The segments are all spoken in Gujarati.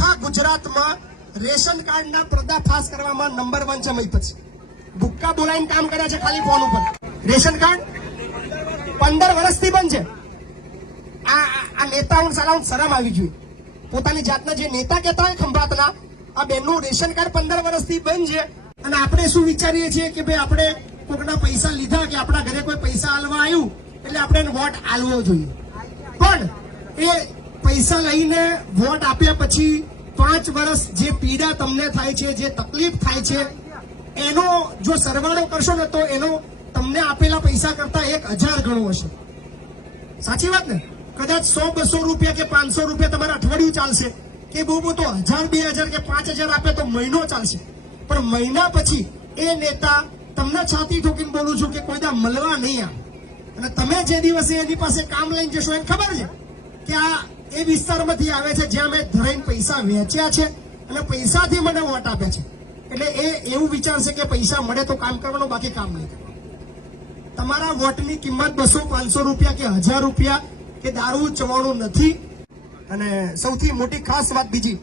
આખા ગુજરાતમાં રેશન કાર્ડના પર્દાફાશ કરવામાં નંબર 1 છે મહિપત. ભૂક્કા બોલાઈને કામ કર્યા છે ખાલી ફોન ઉપર. રેશન કાર્ડ 15 વર્ષથી બંધ છે. આ નેતાઓને સાલા શરમ આવી જોઈએ. પોતાની જાતના જે નેતા કહેતા હોય ખંભાતના, આ બેનનું રેશન કાર્ડ 15 વર્ષથી બંધ છે. અને આપણે શું વિચારીએ છીએ કે ભાઈ આપણે કોકના પૈસા લીધા કે આપણા ઘરે કોઈ પૈસા આલવા આવ્યું એટલે આપણે એને વોટ આલવો જોઈએ. પણ એ પૈસા લઈને વોટ આપ્યા પછી 5 વર્ષ જે પીડા તમને થાય છે, જે તકલીફ થાય છે, એનો જો સરવાળો કરશો ને તો એનો તમને આપેલા પૈસા કરતા 1000 ગણો હશે. સાચી વાત ને? કદાચ 100-200 રૂપિયા કે 500 રૂપિયા તમારા અઠવાડિયું ચાલશે, કે બહુ તો 1000-2000 કે 5000 આપે તો મહિનો ચાલશે. પણ મહિના પછી એ નેતા તમને છાતી ઠોકીને બોલું છું કે કોઈ દા મળવા નહીં આવે. અને તમે જે દિવસે એની પાસે કામ લઈને જશો એને ખબર છે કે આ એ વિસ્તારમાંથી આવે છે જ્યાં મેં ધરાઈને પૈસા વેચ્યા છે અને પૈસાથી મને વોટ આપ્યા છે. એટલે એ એવું વિચારશે કે પૈસા મળે તો કામ કરવાનું, બાકી કામ નહીં કરવાનું. તમારા વોટની કિંમત 200-500 રૂપિયા કે 1000 રૂપિયા કે દારૂ ચવાણું નથી. અને સૌથી મોટી ખાસ વાત બીજી,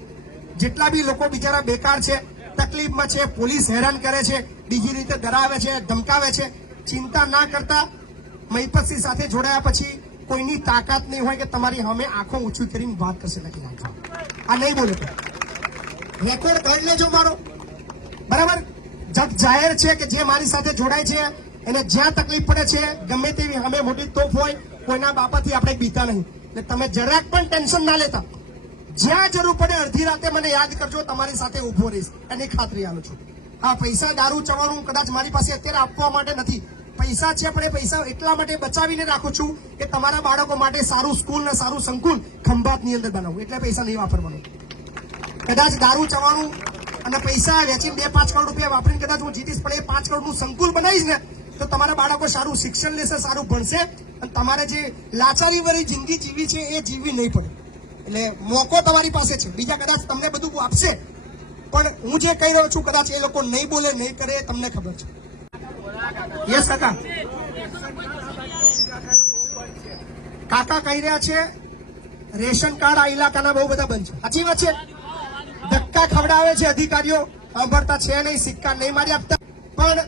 જેટલા બી લોકો બિચારા બેકાર છે, તકલીફમાં છે, પોલીસ હેરાન કરે છે, બીજી રીતે ડરાવે છે, ધમકાવે છે, ચિંતા ના કરતા મહિપતસિંહ સાથે જોડાયા પછી કોઈની તાકાત નહીં હોય કે તમારી સામે આંખો ઊંચી કરીને વાત કરશે. લખી નાખજો. આ નહીં બોલે તો રેકોર્ડ કરી લેજો મારો, બરાબર? જગ જાહેર છે કે જે મારી સાથે જોડાય છે એને જ્યાં તકલીફ પડે છે, ગમે તેવી સામે મોટી તોફ હોય, કોઈના બાપાથી આપણે બીતા નહીં. એટલે તમે જરાક પણ ટેન્શન ના લેતા. જ્યાં જરૂર પડે અડધી રાતે મને યાદ કરજો, તમારી સાથે ઉભો રહીશ, એની ખાતરી આલું છું. હા, પૈસા દારૂ ચવાનું કદાચ મારી પાસે અત્યારે આપવા માટે નથી. પૈસા છે પણ એ પૈસા એટલા માટે બચાવીને રાખું છું કે તમારા બાળકો માટે સારું સ્કૂલ ને સારું સંકુલ ખંભાતની અંદર બનાવું. એટલે પૈસા નહીં વાપરવાનું. કદાચ દારૂ ચવાનું અને પૈસા વેચીને 2-5 કરોડ રૂપિયા વાપરીને કદાચ હું જીતીશ, પણ એ 5 કરોડનું સંકુલ બનાવીશ ને તો તમારા બાળકો સારું શિક્ષણ લેશે, સારું ભણશે, અને તમારે જે લાચારી વાળી જિંદગી જીવી છે એ જીવવી નહીં પડે. એટલે મોકો તમારી પાસે છે. બીજા કદાચ તમને બધું આપશે, પણ હું જે કહી રહ્યો છું કદાચ એ લોકો નહીં બોલે, નહીં કરે, તમને ખબર છે. યસ કાકા, કાકા કહી રહ્યા છે રેશન કાર્ડ આ ઇલાકાના બહુ બધા બંધ છે. સાચી વાત છે. ધક્કા ખવડાવે છે અધિકારીઓ, સાંભળતા છે નહીં, સિક્કા નહીં મારી આપતા. પણ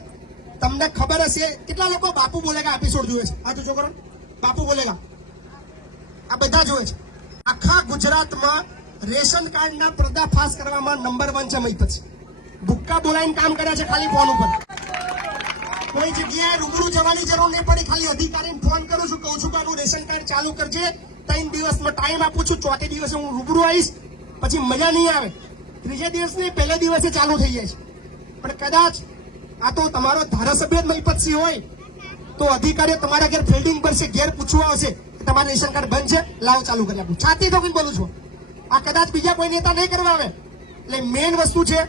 તમને ખબર હશે કેટલા લોકો બાપુ બોલેગા એપિસોડ જોવે છે? આ જોજો કરો, બાપુ બોલેગા આ બધા જોવે છે. આખા ગુજરાતમાં રેશન કાર્ડના પર્દાફાશ કરવામાં નંબર 1 છે મહિપત. ભૂક્કા બોલાઈને કામ કર્યા છે ખાલી ફોન ઉપર. કોઈ જગ્યાએ રૂબરૂ જવાની જરૂર નહીં પડી. ખાલી અધિકારીને ફોન કરું છું, કહું છું કે આનું રેશન કાર્ડ ચાલુ કરજે, 3 દિવસનો ટાઈમ આપું છું, 4થે દિવસે હું રૂબરૂ આવીશ. પછી મજા નહીં આવે. 3જે દિવસની પહેલે દિવસે ચાલુ થઈ જાય છે. પણ કદાચ આ તો તમારો ધારાસભ્ય જ મહિપતસિંહ હોય તો અધિકારીઓ તમારા ઘેર ફિલ્ડિંગ પર છે, ઘેર પૂછવા આવશે કે તમારું રેશન કાર્ડ બંધ છે, લાવ ચાલુ કરી આપું. છાતી ઠોકીને બોલું છું. આ કદાચ બીજા કોઈ નેતા નહીં કરવા આવે. એટલે મેઇન વસ્તુ છે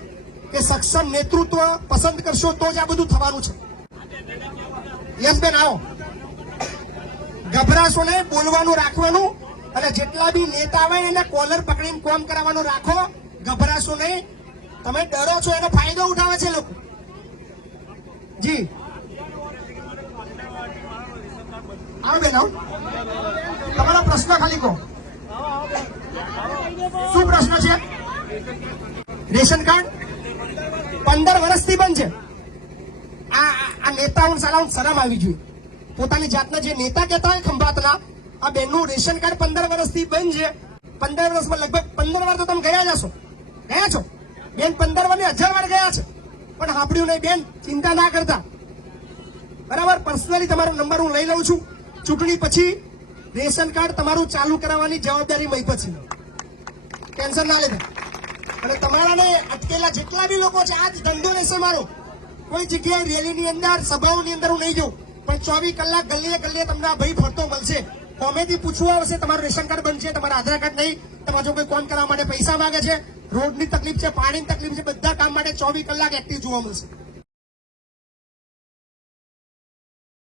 કે સક્ષમ નેતૃત્વ પસંદ કરશો તો જ આ બધું થવાનું છે. યસ બેન, આવો. ગભરાશો નહીં, બોલવાનું રાખવાનું. અને જેટલા બી નેતા આવે એને કોલર પકડીને કોમ કરાવવાનું રાખો. ગભરાશો નહીં. તમે ડરો છો એનો ફાયદો ઉઠાવે છે લોકો. જી આવો બેન, આવો. તમારો પ્રશ્ન ખાલી કહો. શું પ્રશ્ન છે? રેશન કાર્ડ 15 વર્ષથી બંધ છે. આ નેતાઓને સાલા શરમ આવી જોઈએ. પોતાની જાતના જે નેતા કહેતા હોય ખંભાતના, આ બેનનું રેશન કાર્ડ 15 વર્ષથી બંધ છે. 15 વર્ષમાં લગભગ 15 વાર તો તમે ગયા છો બેન. 15 વાર ને 1000 વાર ગયા છે, પણ સાંભળ્યું નહીં બેન. ચિંતા ના કરતા, બરાબર? પર્સનલી તમારો નંબર હું લઈ લઉં છું. ચૂંટણી પછી રેશન કાર્ડ તમારું ચાલુ કરાવવાની જવાબદારી મહિપતસિંહ. ટેન્શન ના લેતા. અને તમારાને અટકેલા જેટલા બી લોકો છે, આ જ ધંધો રહેશે મારો. કોઈ જગ્યાએ રેલીની અંદર, સભાઓની અંદર હું નહીં જાઉં, પણ 24 કલાક ગલીએ ગલીએ તમને આ ભાઈ ફરતો મળશે. કોમેથી પૂછવા આવશે તમારું રેશન કાર્ડ બંધ છે, તમારું આધાર કાર્ડ નહીં, તમારે જો કોઈ કોમ કરવા માટે પૈસા માંગે છે, રોડની તકલીફ છે, પાણીની તકલીફ છે, બધા કામ માટે 24 કલાક એક્ટિવ જોવા મળશે.